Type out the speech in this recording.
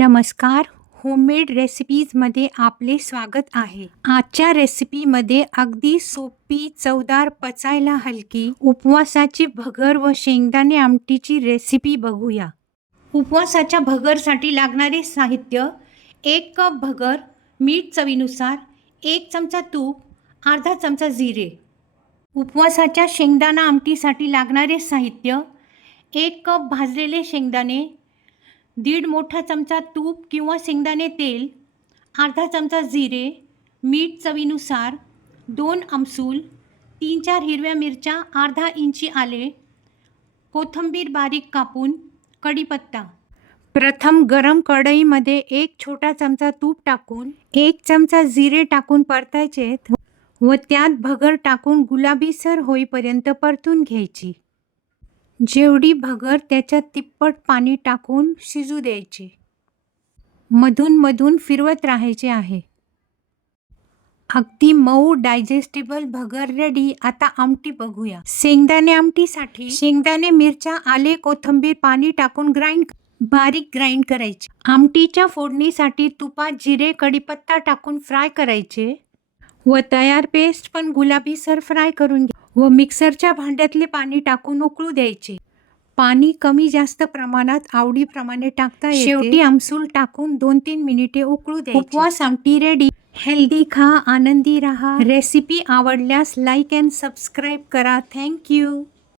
नमस्कार होममेड रेसिपीजमध्ये आपले स्वागत आहे. आजच्या रेसिपीमध्ये अगदी सोपी चवदार पचायला हलकी उपवासाची भगर व शेंगदाणे आमटीची रेसिपी बघूया. उपवासाच्या भगरसाठी लागणारे साहित्य एक कप भगर मीठ चवीनुसार एक चमचा तूप अर्धा चमचा जिरे. उपवासाच्या शेंगदाणा आमटीसाठी लागणारे साहित्य एक कप भाजलेले शेंगदाणे दीड मोठा चमचा तूप किंवा शेंगदाणे तेल अर्धा चमचा जिरे मीठ चवीनुसार दोन आमसूल तीन चार हिरव्या मिरच्या अर्धा इंची आले कोथिंबीर बारीक कापून कढीपत्ता. प्रथम गरम कढईमध्ये एक छोटा चमचा तूप टाकून एक चमचा जिरे टाकून परतायचे व त्यात भगर टाकून गुलाबीसर होईपर्यंत परतून घ्यायची. जेवढी भगर त्याच्यात तिप्पट पाणी टाकून शिजू द्यायचे. मधून मधून फिरवत राहायचे आहे. अगदी मऊ डायजेस्टेबल भगर रेडी आता आमटी बघूया. शेंगदाणे आमटीसाठी शेंगदाणे मिरच्या आले कोथिंबीर पाणी टाकून ग्राइंड बारीक ग्राइंड करायचे. आमटीच्या फोडणीसाठी तुपात जिरे कढीपत्ता टाकून फ्राय करायचे. व तयार पेस्ट पण गुलाबीसर फ्राय करून घ्या व मिक्सरच्या भांड्यातले पाणी टाकून उकळू द्यायचे. पाणी कमी जास्त प्रमाणात आवडीप्रमाणे टाकता येते. शेवटी आमसूल टाकून दोन तीन मिनिटे उकळू द्यायचे. उपवास आमटी रेडी हेल्दी खा आनंदी राहा. रेसिपी आवडल्यास लाईक अँड सबस्क्राईब करा. Thank you